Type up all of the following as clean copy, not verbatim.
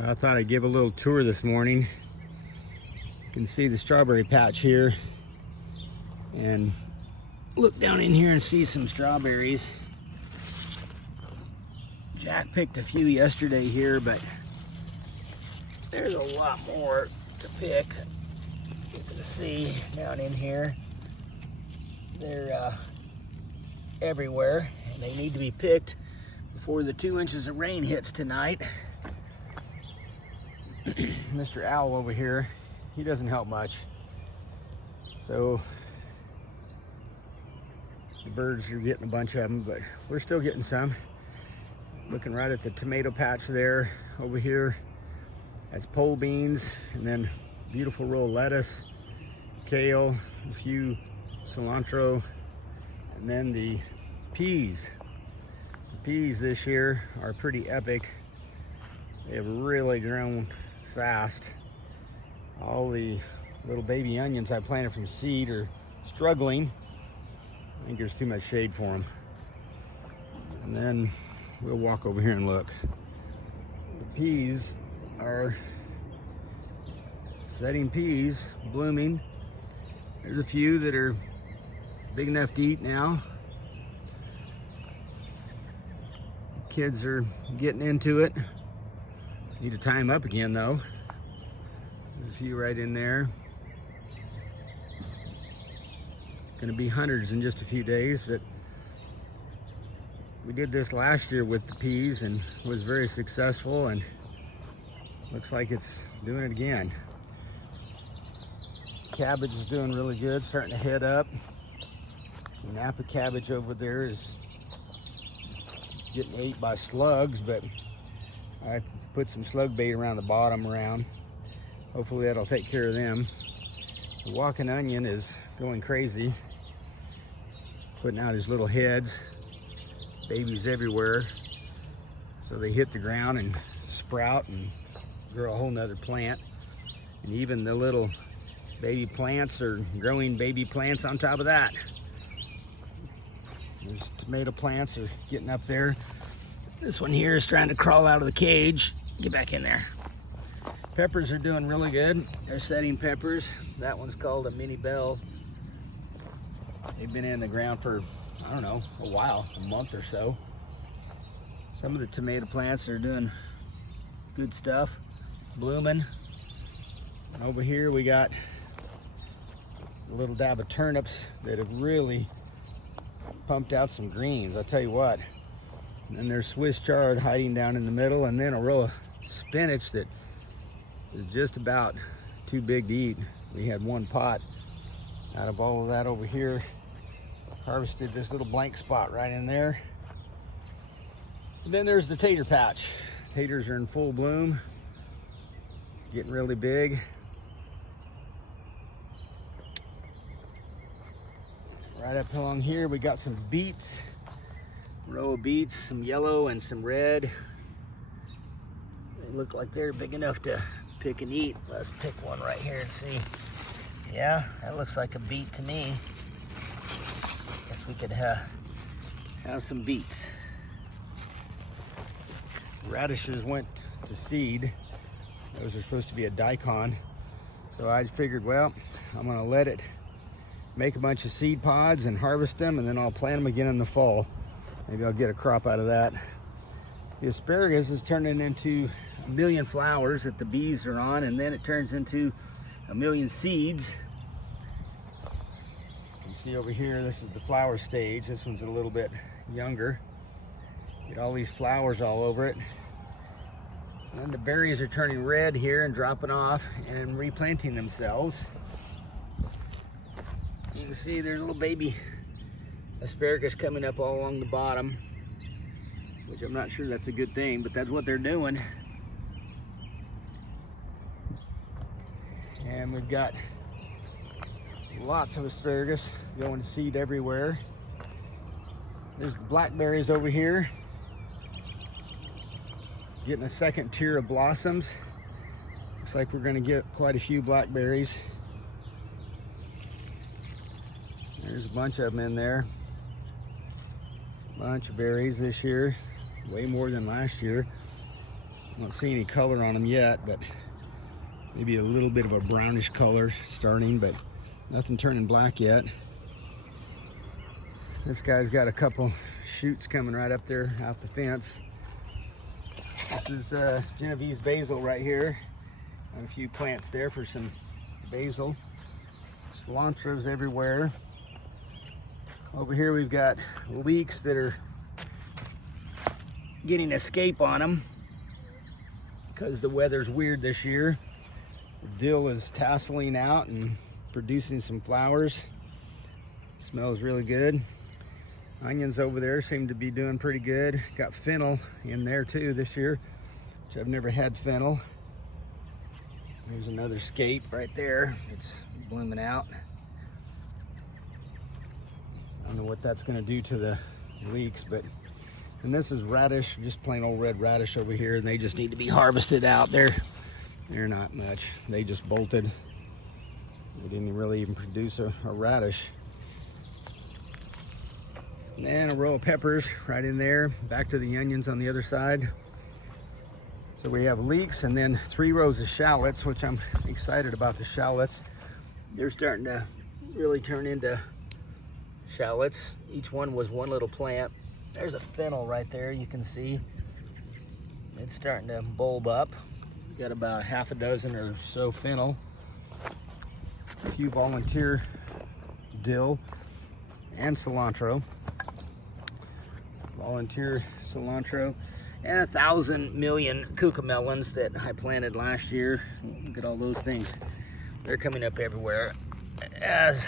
I thought I'd give a little tour this morning. You can see the strawberry patch here, and look down in here and see some strawberries. Jack picked a few yesterday here, but there's a lot more to pick. You can see down in here, they're everywhere, and they need to be picked before the 2 inches of rain hits tonight. Mr. Owl over here, he doesn't help much. So the birds are getting a bunch of them, but we're still getting some. Looking right at the tomato patch there. Over here, that's pole beans, and then beautiful row of lettuce, kale, a few cilantro, and then the peas. The peas this year are pretty epic. They have really grown fast. All the little baby onions I planted from seed are struggling. I think there's too much shade for them. And then we'll walk over here and look. The peas are setting peas, blooming. There's a few that are big enough to eat now. Kids are getting into it. Need to tie them up again though. There's a few right in there. Gonna be hundreds in just a few days, but we did this last year with the peas and was very successful, and looks like it's doing it again. Cabbage is doing really good, starting to head up. The Napa cabbage over there is getting ate by slugs, but I put some slug bait around the bottom around. Hopefully that'll take care of them. The walking onion is going crazy, putting out his little heads, babies everywhere. So they hit the ground and sprout and grow a whole nother plant. And even the little baby plants are growing baby plants on top of that. There's tomato plants are getting up there. This one here is trying to crawl out of the cage. Get back in there. Peppers are doing really good. They're setting peppers. That one's called a mini bell. They've been in the ground for, I don't know, a while, a month or so. Some of the tomato plants are doing good stuff, blooming. And over here we got a little dab of turnips that have really pumped out some greens. I'll tell you what. And then there's Swiss chard hiding down in the middle, and then a row of spinach that is just about too big to eat. We had one pot out of all of that over here. Harvested this little blank spot right in there. And then there's the tater patch. Taters are in full bloom, getting really big. Right up along here we got some beets. Row of beets, some yellow and some red. They look like they're big enough to pick and eat. Let's pick one right here and see. Yeah, that looks like a beet to me. Guess we could have some beets. Radishes went to seed. Those are supposed to be a daikon. So I figured, well, I'm gonna let it make a bunch of seed pods and harvest them, and then I'll plant them again in the fall. Maybe I'll get a crop out of that. The asparagus is turning into a million flowers that the bees are on, and then it turns into a million seeds. You see over here, this is the flower stage. This one's a little bit younger. Get all these flowers all over it. And then the berries are turning red here and dropping off and replanting themselves. You can see there's a little baby asparagus coming up all along the bottom, which I'm not sure that's a good thing, but that's what they're doing. And we've got lots of asparagus going to seed everywhere. There's the blackberries over here, getting a second tier of blossoms. Looks like we're going to get quite a few blackberries. There's a bunch of them in there. Bunch of berries this year, way more than last year. I don't see any color on them yet, but maybe a little bit of a brownish color starting, but nothing turning black yet. This guy's got a couple shoots coming right up there out the fence. This is Genovese basil right here. And a few plants there for some basil. Cilantro's everywhere. Over here we've got leeks that are getting escape on them because the weather's weird this year. Dill is tasseling out and producing some flowers. Smells really good. Onions over there seem to be doing pretty good. Got fennel in there too this year, which I've never had fennel. There's another scape right there. It's blooming out. I don't know what that's going to do to the leeks, but and this is radish, just plain old red radish over here, and they just need to be harvested out. They're not much. They just bolted. They didn't really even produce a radish. And then a row of peppers right in there. Back to the onions on the other side. So we have leeks and then 3 rows of shallots, which I'm excited about the shallots. They're starting to really turn into shallots. Each one was one little plant. There's a fennel right there, you can see. It's starting to bulb up. We've got about half a dozen or so fennel. A few volunteer dill and cilantro. Volunteer cilantro. And 1,000 million cucamelons that I planted last year. Look at all those things. They're coming up everywhere. As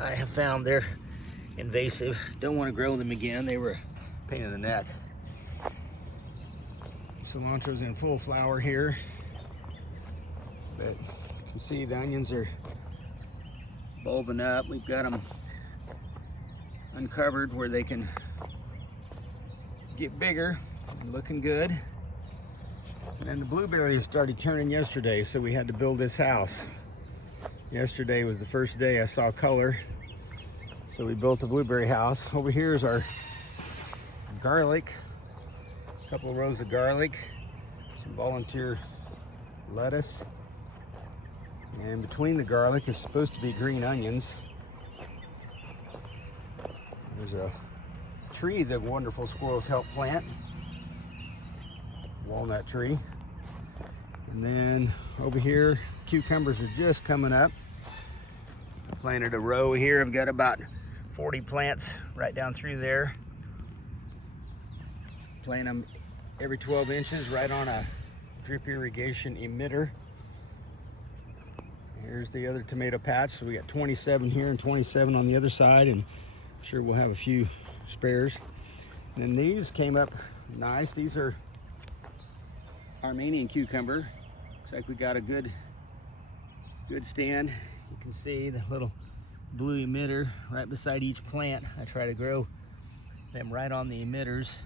I have found, they're invasive. Don't want to grow them again. They were a pain in the neck. Cilantro's in full flower here. But you can see the onions are bulbing up. We've got them uncovered where they can get bigger. Looking good. And the blueberries started turning yesterday, so we had to build this house. Yesterday was the first day I saw color, so we built a blueberry house. Over here is our garlic, a couple of rows of garlic, some volunteer lettuce, and between the garlic is supposed to be green onions. There's a tree that wonderful squirrels help plant. Walnut tree. And then over here, cucumbers are just coming up. I planted a row here. I've got about 40 plants right down through there. Plant them every 12 inches right on a drip irrigation emitter. Here's the other tomato patch. So we got 27 here and 27 on the other side, and I'm sure we'll have a few spares. And then these came up nice. These are Armenian cucumber. Looks like we got a good stand. You can see the little blue emitter right beside each plant. I try to grow them right on the emitters.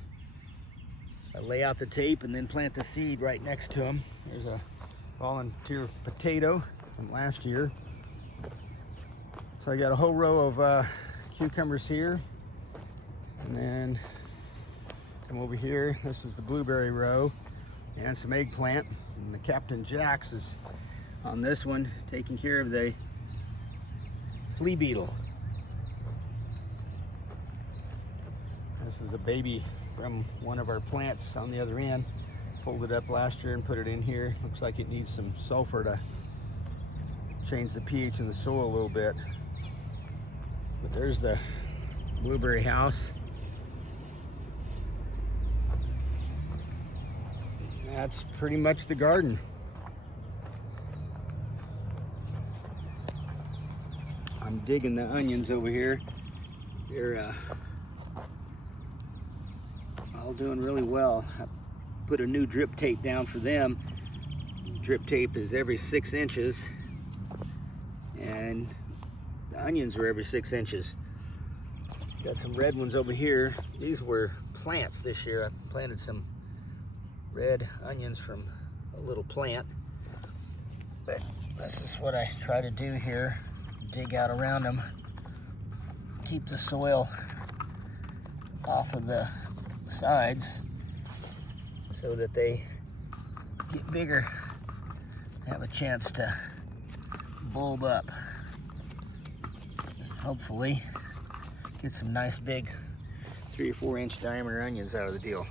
I lay out the tape and then plant the seed right next to them. There's a volunteer potato from last year. So I got a whole row of cucumbers here. And then come over here. This is the blueberry row. And some eggplant. And the Captain Jack's is on this one, taking care of the flea beetle. This is a baby from one of our plants on the other end. Pulled it up last year and put it in here. Looks like it needs some sulfur to change the pH in the soil a little bit. But there's the blueberry house. That's pretty much the garden. I'm digging the onions over here. They're all doing really well. I put a new drip tape down for them. Drip tape is every 6 inches, and the onions are every 6 inches. Got some red ones over here. These were plants this year. I planted some red onions from a little plant, but this is what I try to do here. Dig out around them, keep the soil off of the sides so that they get bigger, have a chance to bulb up. Hopefully get some nice big 3 or 4 inch diameter onions out of the deal.